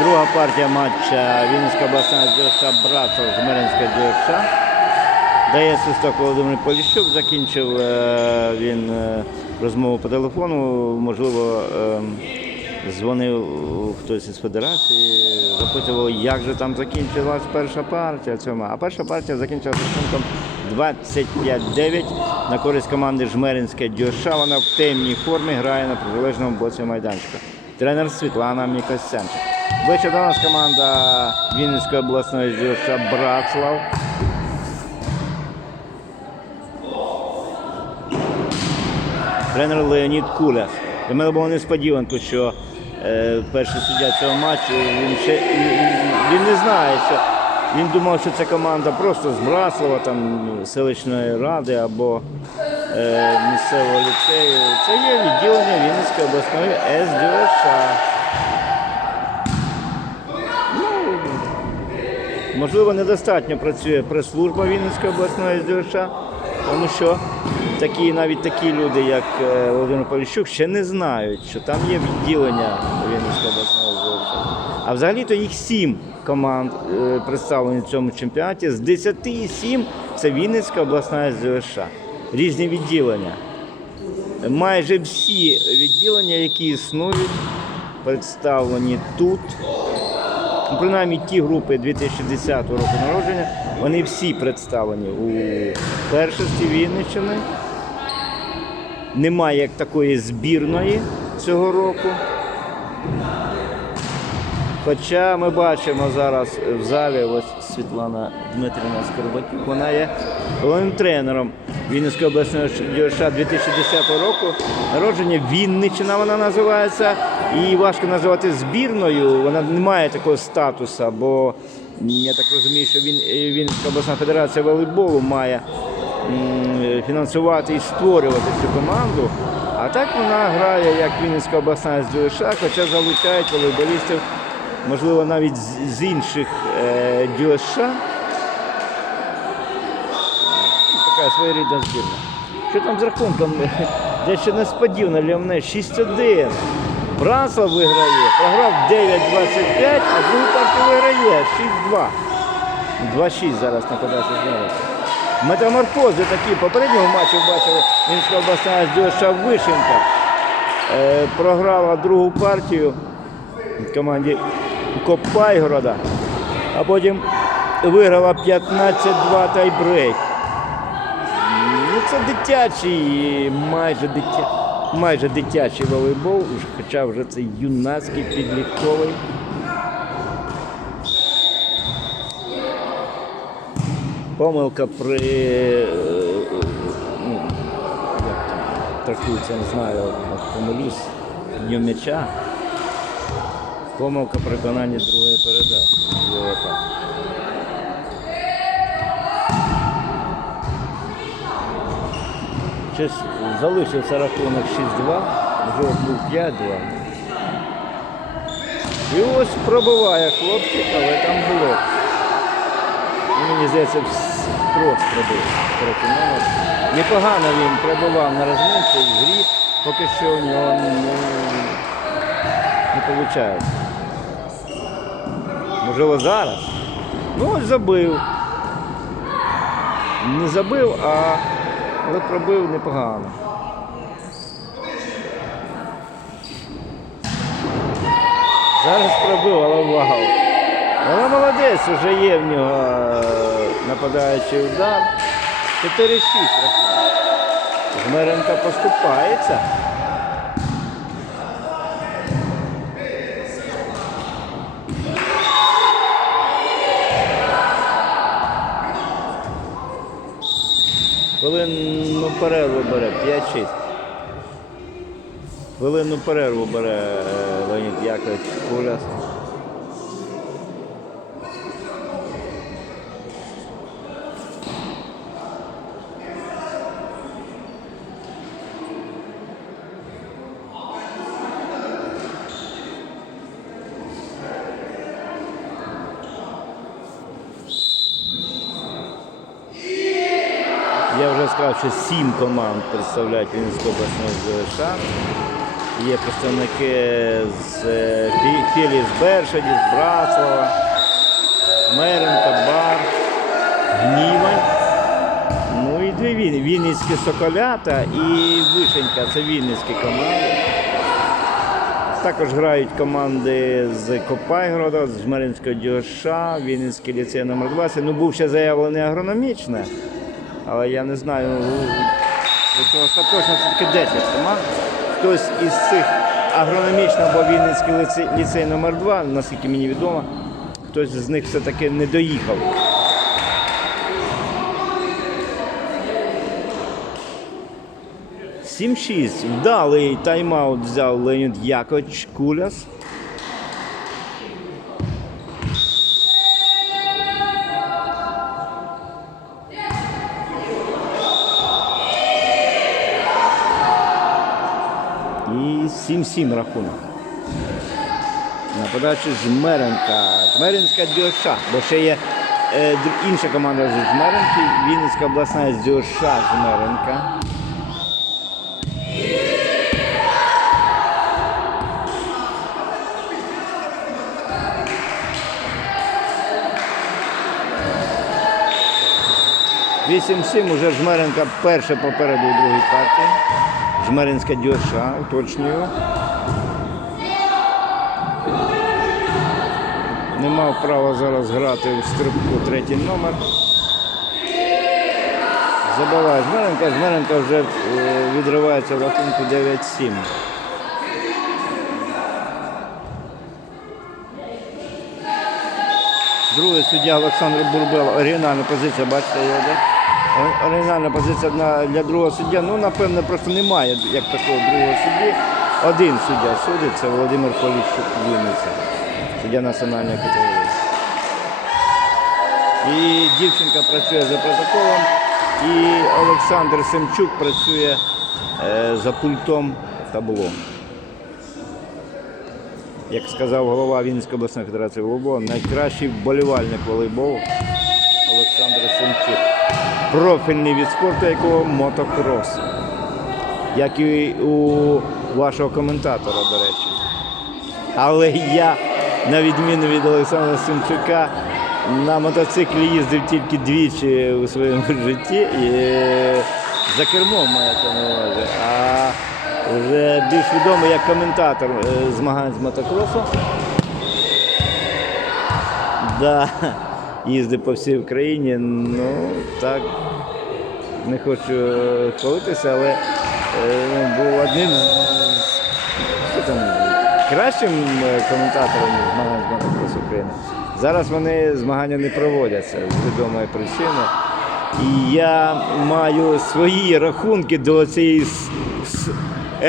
Друга партія матча Вінницька обласна ДЮСШ Братов Жмеринська ДЮСШ. Дає свисток Володимир Поліщук. Закінчив е, він е, розмову по телефону. Можливо, е, дзвонив хтось із федерації, запитував, як же там закінчилась перша партія. Цьому. А перша партія закінчилася рахунком 25-9 на користь команди Жмеринське ДЮСШ. Вона в темній формі грає на протилежному боці майданчика. Тренер Світлана Мікосянчик. Ближче до нас команда Вінницької обласної ДЮСШ Братслав. тренер Леонід Куляс. Для мене було несподіванку, що е, перший суддя цього матчу він ще він- не знає, що він думав, що це команда просто з Браслава, там селищної ради або е, місцевого ліцею. Це є відділення Вінницької обласної СДШ. Ну, Можливо, недостатньо працює прес-служба Вінницької обласної СДШ, тому що такі, навіть такі люди, як е, Володимир Поліщук, ще не знають, що там є відділення Вінницької обласної СДШ. А взагалі-то їх сім команд е, представлені в цьому чемпіонаті. З 10 сім це Вінницька обласна СДШ. Різні відділення. Майже всі відділення, які існують, представлені тут. Ну, принаймні ті групи 2010 року народження, вони всі представлені у першості Вінниччини. Немає як такої збірної цього року. Хоча ми бачимо зараз в залі ось Світлана Дмитрівна Скорбатюк, вона є головним тренером Вінницької обласної ДЮСШ 2010 року. Народження Вінниччина вона називається. І важко називати збірною. Вона не має такого статусу, бо я так розумію, що він, Вінницька обласна федерація волейболу має фінансувати і створювати цю команду. А так вона грає як Вінницька обласна СДШ, хоча залучають волейболістів, можливо, навіть з, з інших е, ДЮСШ. Ну, Така своєрідна збірна. Що там з рахунком? Дещо несподівано для мене 6-1. Браслав виграє, програв 9-25, а другу партію виграє 6-2. 2-6 зараз на подачу знову. Метаморфози такі. Попереднього матчу бачили Мінська обласна СДШ Вишенка. Е, програла другу партію команді Копайгорода, а потім виграла 15-2 тайбрейк. Ну, це дитячий, майже дитя, майже дитячий волейбол, хоча вже це юнацький підлітковий. Помилка при е, ну, трактується, не знаю, помилюсь, дню м'яча. Помилка при виконанні другої передачі. Щось залишився рахунок 6-2, вже був 5-2. І ось пробиває хлопчик, але там було. Ну, Мені здається, крос пробив. Непогано він пробивав на розминці в грі, поки що у нього не, не виходить. Можливо, зараз. Ну, ось забив. Не забив, а але пробив непогано. Зараз пробив, але вау. Але молодець, вже є в нього е, нападаючий удар. 4-6 рахунок. Жмеренка поступається. Хвилинну перерву бере 5-6. Хвилинну перерву бере е, Леонід Якович Куляс. Я вже сказав, що сім команд представляють Вінницьку обласну ЗШ. Є представники з е, Філі з Бершаді, з Братслава, Меренка, Бар, Гнівань. Ну і дві Вінни. Вінницькі Соколята і Вишенька. Це Вінницькі команди. Також грають команди з Копайгорода, з Жмеринського ДЮШ, Вінницький ліцей номер 20. Ну, був ще заявлений агрономічне, але я не знаю, ну, остаточно все-таки 10 команд. Хтось із цих агрономічно або Вінницький ліцей, ліцей номер 2 наскільки мені відомо, хтось з них все-таки не доїхав. Сім-шість. Вдалий тайм-аут взяв Леонід Якович Куляс. І 7-7 рахунок. На подачі Жмеренка. Жмеринська Дюша. Бо ще є е, інша команда з Жмеренки. Вінницька обласна Дюша Жмеренка. Вісім-сім уже Жмеренка перше попереду у другій партії. Жмеринська дюша, уточнюю. Не мав права зараз грати в стрибку третій номер. Забиває Жмеренка. Жмеренка вже е, відривається в рахунку 9-7. Другий суддя Олександр Бурбел. Оригінальна позиція, бачите його, Оригінальна позиція для другого суддя. Ну, напевне, просто немає як такого другого судді. Один суддя судить, це Володимир Поліщук Вінниця, суддя національної категорії. І дівчинка працює за протоколом, і Олександр Семчук працює е, за пультом табло. Як сказав голова Вінницької обласної федерації волейболу, найкращий вболівальник волейболу Олександр Семчук. Профільний від спорту, якого мотокрос. Як і у вашого коментатора, до речі. Але я, на відміну від Олександра Семчука, на мотоциклі їздив тільки двічі у своєму житті і за кермом мається на увазі. А вже більш відомий як коментатор е, змагань з мотокросу. Да, їздив по всій Україні. Ну, так, не хочу е, хвалитися, але е, ну, був одним з що там, кращим е, коментатором змагань з України. Зараз вони змагання не проводяться з відомої причини. І я маю свої рахунки до цієї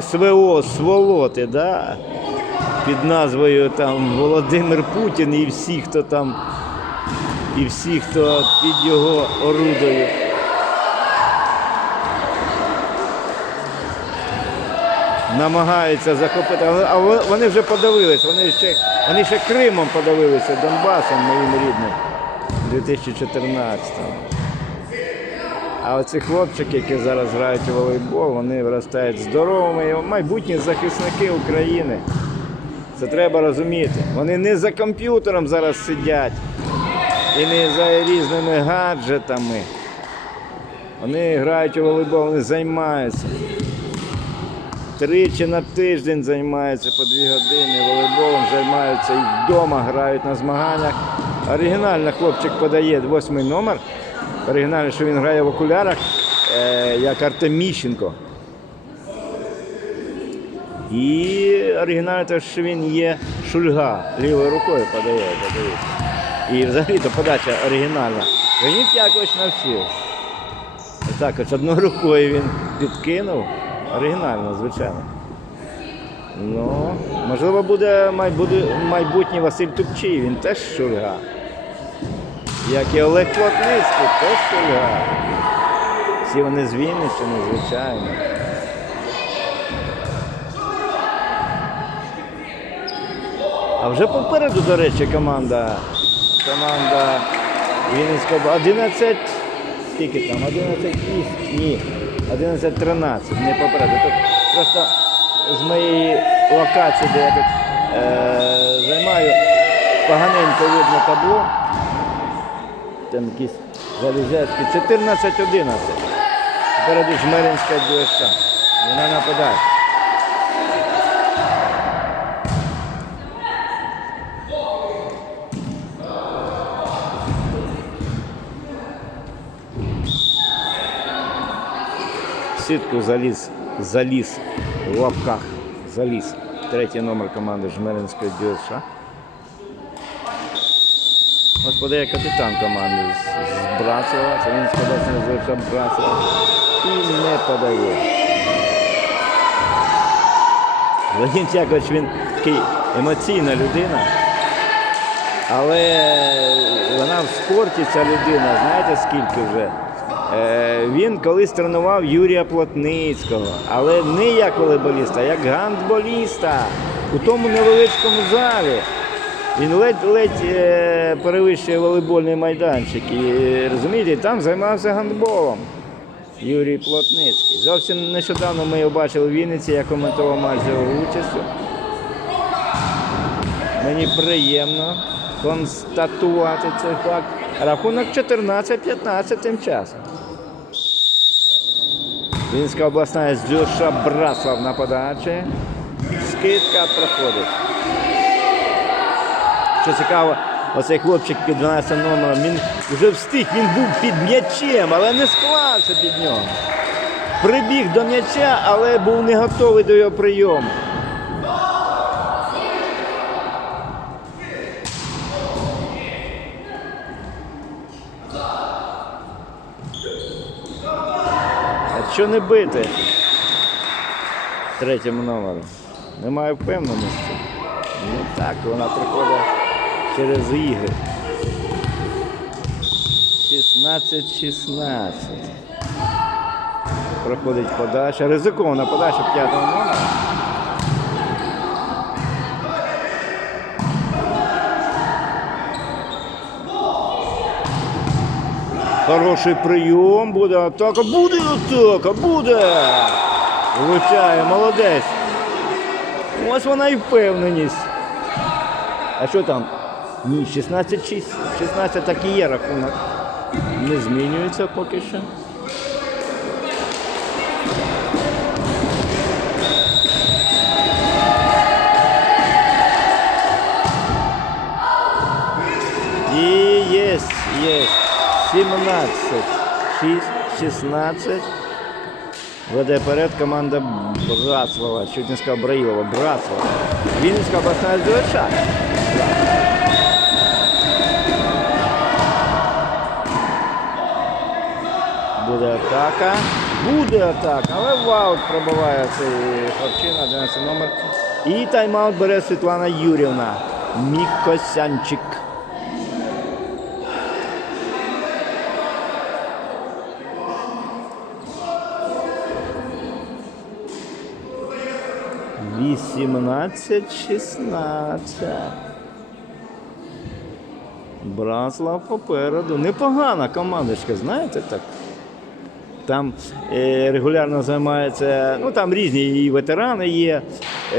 СВО сволоти, да? під назвою там Володимир Путін і всі, хто там, і всі, хто під його орудою. намагаються захопити, а вони вже подавились, вони ще, вони ще Кримом подавилися, Донбасом моїм рідним у 2014-му. А оці хлопчики, які зараз грають у волейбол, вони виростають здоровими, майбутні захисники України. Це треба розуміти. Вони не за комп'ютером зараз сидять і не за різними гаджетами. Вони грають у волейбол, вони займаються. Тричі на тиждень займаються по дві години волейболом, займаються і вдома грають на змаганнях. Оригінально хлопчик подає восьмий номер. Оригінально, що він грає в окулярах, е, як Артем Міщенко. І оригінально що він є шульга, лівою рукою подає, подає. І взагалі то подача оригінальна. Леонід Якович навчив. Так, ось одною рукою він підкинув. Оригінально, звичайно. Ну, можливо, буде майбутній Василь Тупчий, він теж шульга. Як і Олег Плотницький, теж шульга. Всі вони з Вінниччини, звичайно. А вже попереду, до речі, команда. Команда Вінницького. 11. Скільки там? 11 ні. Ні. 11-13. Не попереду. Тут просто з моєї локації, де я тут е, займаю, поганенько видно табло. Там якісь залізецькі. 14-11. Попереду Жмеринська ДСШ. Вона нападає. Сітку заліз, заліз в лапках. Заліз. Третій номер команди Жмеринської ДСШ. Ось подає капітан команди з, Братслава. Це він з Братслава. І не подає. Вадим Тякович, він такий емоційна людина. Але вона в спорті ця людина, знаєте скільки вже? Е, він колись тренував Юрія Плотницького, але не як волейболіста, а як гандболіста у тому невеличкому залі. Він ледь-ледь е, перевищує волейбольний майданчик. І розумієте, там займався гандболом. Юрій Плотницький. Зовсім нещодавно ми його бачили в Вінниці, я коментував матч з його участю. Мені приємно констатувати цей факт. Рахунок 14-15 тим часом. Вінська обласна Дзюша Браслав на подачі. Скидка проходить. Що цікаво, оцей хлопчик під 12 номером, він вже встиг, він був під м'ячем, але не склався під нього. Прибіг до м'яча, але був не готовий до його прийому. Що не бити? Третьому номеру. Немає впевненості. Ну так, вона приходить через ігри. 16-16. Проходить подача. Ризикована подача п'ятого номера. Хороший прийом, буде атака, буде атака, буде. Влучає, молодець. Ось вона і впевненість. А що там? Ні, 16-6. 16 так і є рахунок. Не змінюється поки що. І є, є. 17, 6, 16. Веде перед команда Братслава, чуть не сказав Браїлова, Братслава. Вінницька обласна СДВШ. Буде атака. Буде атака, але ваут пробиває цей хлопчина, 11 номер. І тайм-аут бере Світлана Юрівна. Мікосянчик. Вісімнадцять, шістнадцять. Браслав попереду. Непогана командочка, знаєте так. Там е, регулярно займаються, ну там різні і ветерани є,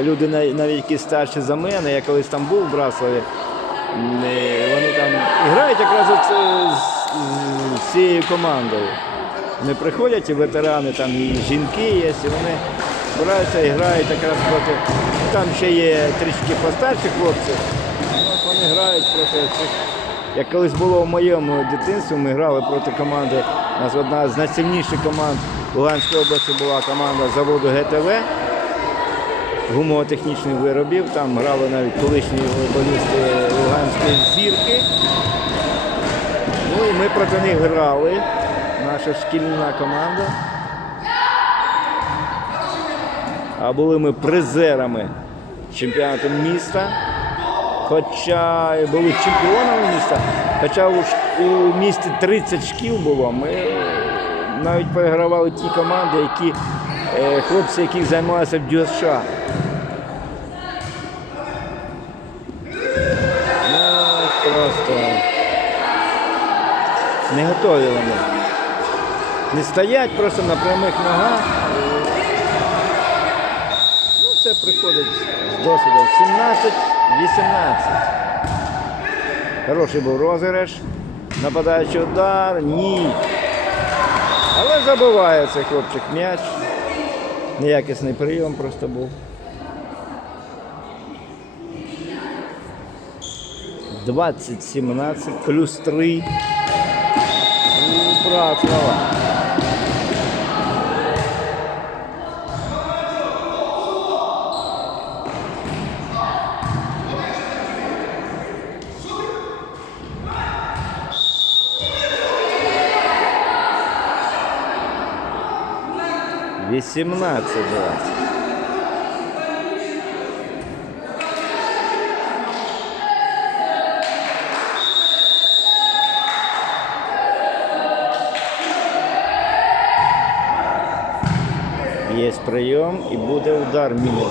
люди на- навіть які старші за мене. Я колись там був в Браславі. Е, Вони там грають якраз е, з, цією командою. Вони приходять і ветерани, там і жінки є, і вони збираються і грають якраз проти. Там ще є трішки постарші хлопці. Ну, вони грають проти цих. Як колись було в моєму дитинстві, ми грали проти команди. У нас одна з найсильніших команд Луганської області була команда заводу ГТВ гумово-технічних виробів. Там грали навіть колишні волейболісти Луганської зірки. Ну і ми проти них грали. Наша шкільна команда. А були ми призерами чемпіонату міста. Хоча були чемпіонами міста, хоча у, місті 30 шкіл було, ми навіть перегравали ті команди, які е, хлопці, які займалися в ДЮСШ. Ну, просто не готові вони. Не стоять просто на прямих ногах це приходить з досвідом 17-18. Хороший був розіграш. Нападаючий удар. Ні. Але забиває цей хлопчик м'яч. Неякісний прийом просто був. 20-17 плюс 3. Прав слова. 18-20. есть прием, и будет удар міні.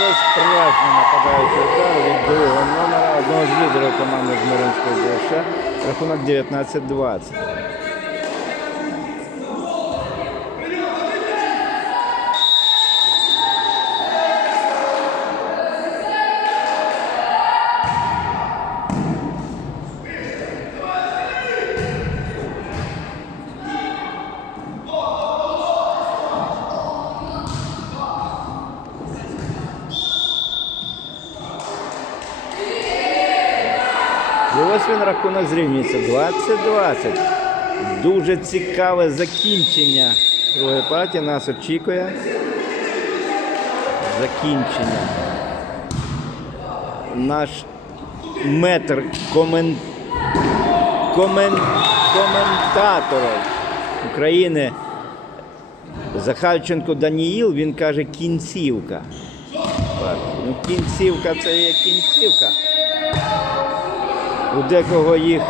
А ось це нападаючий удар від другого номера одного з лідерів команди Жмеринського ДШ. Рахунок 19-20. І ось він рахунок зрівнюється 20-20. Дуже цікаве закінчення другої партії. Нас очікує. Закінчення. Наш метр комен... Комен... коментаторів України Захарченко Даніїл, він каже кінцівка. Ну, кінцівка це є кінцівка. У декого їх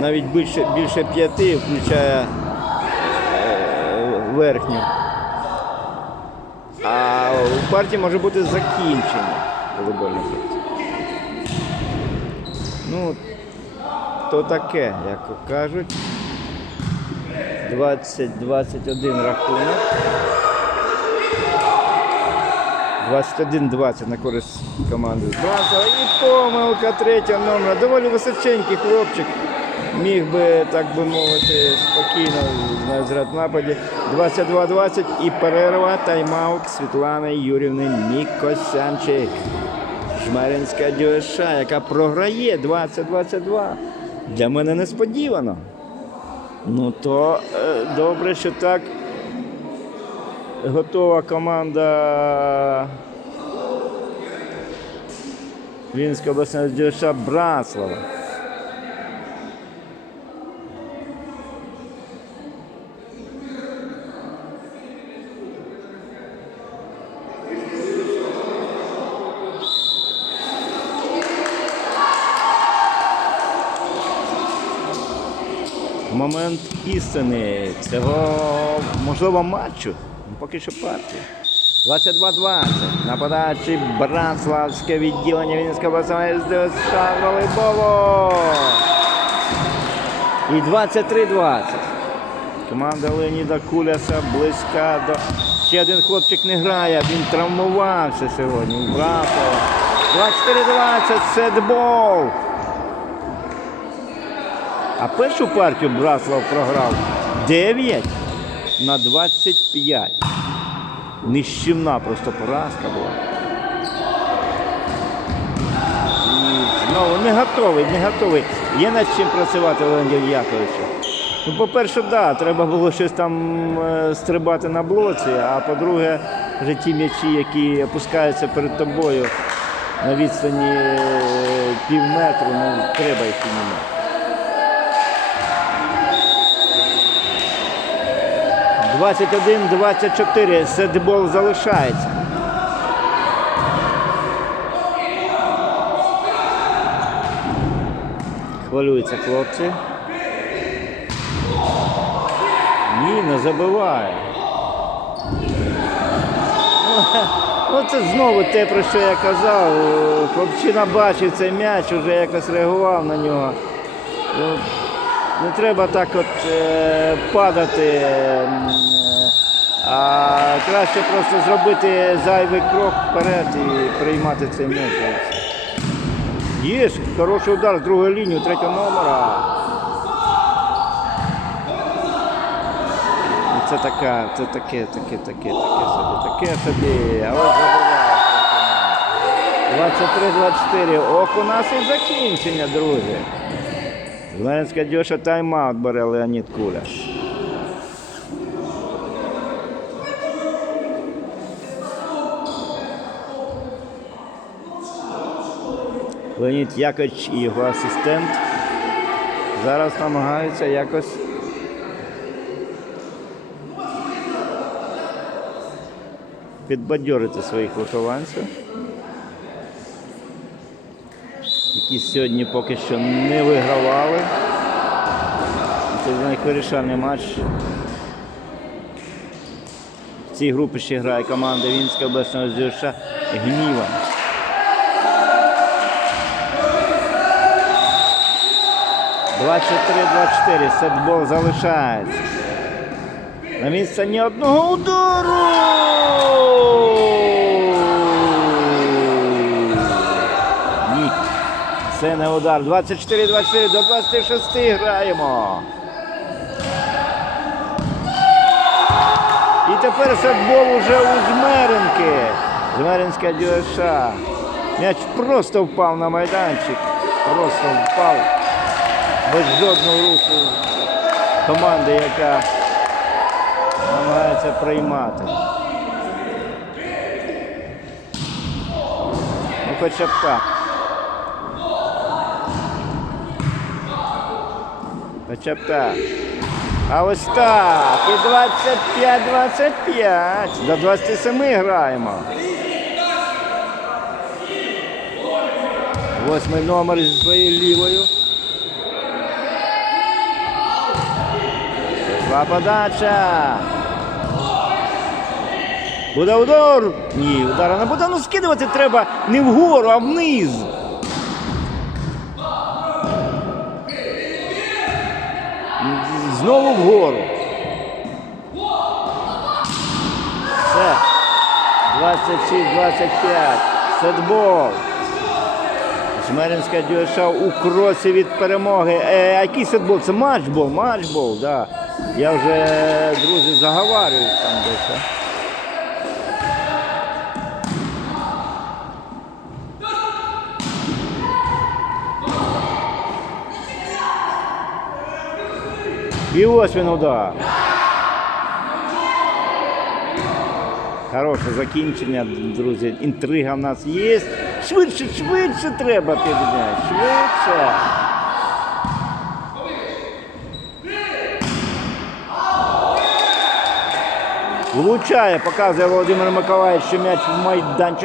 навіть більше, більше п'яти, включає е, верхню. А у партії може бути закінчення волейбольної партії. Ну, то таке, як кажуть. 20-21 рахунок. 21-20 на користь команди з. І помилка третя номера. Доволі височенький хлопчик. Міг би, так би мовити, спокійно в нападі. 22-20 і перерва тайм-аут Світлани Юрівни Мікосянчик. Жмеринська ДЮСШ, яка програє 20-22. Для мене несподівано. Ну то е, добре, що так готова команда Вінського обласного дівча Браслава. Момент істини цього можливо матчу. Ну, Поки що партії. 22-20. Нападаючий Братславське відділення Вінницької обласної СДС волейболу. І 23-20. Команда Леоніда Куляса близька до. Ще один хлопчик не грає, він травмувався сьогодні. у Братслава. 24-20. Сетбол. А першу партію Браслав програв 9 на 25. Нищівна просто поразка була. І знову не готовий, не готовий. Є над чим працювати Леонід Яковичу. Ну, по-перше, да, треба було щось там е, стрибати на блоці, а по-друге, вже ті м'ячі, які опускаються перед тобою на відстані е, пів метру, ну треба їх піднімати. 21-24. Сетбол залишається. Хвилюються хлопці. Ні, не забиває. Ну, це знову те, про що я казав. Хлопчина бачив цей м'яч, вже якось реагував на нього. Ну, не треба так от е, падати, а краще просто зробити зайвий крок вперед і приймати цей м'яч. Є хороший удар з другої лінії, третього номера. Це така, це таке, таке, таке, таке собі, таке собі. А ось забиває. 23-24. Ох, у нас і закінчення, друзі. Зеленська дьоша тайм-аут бере Леонід Куля. Леонід Якович і його асистент зараз намагаються якось підбадьорити своїх вихованців, які сьогодні поки що не вигравали. Це для матч. В цій групі ще грає команда Вінського обласного зюша Гніва. Двадцять три, двадцять чотири. Сетбол залишається. На місце ні одного удару. Ні. Це не удар. 24-24 до 26 граємо. І тепер сетбол уже у Жмеренки. Жмеринська дюша. М'яч просто впав на майданчик. Просто впав. Без жодного руху команди, яка намагається приймати. Ну хоча б так. Хоча б так. А ось так. І 25-25. До 27 граємо. Восьмий номер зі своєю лівою. Два подача. Буде удар. Ні, удара не буде. Ну скидувати треба не вгору, а вниз. Знову вгору. Все. 26-25. Сетбол. Жмеринська дюша у кросі від перемоги. Е, який сетбол? Це матчбол, матчбол, да. Я вже, друзі, заговарююсь там десь. І ось він удар. Хороше закінчення, друзі. Інтрига в нас є. Швидше, швидше треба підняти. Швидше. Влучає, показує Володимир Миколаївич, що м'яч в майданчик.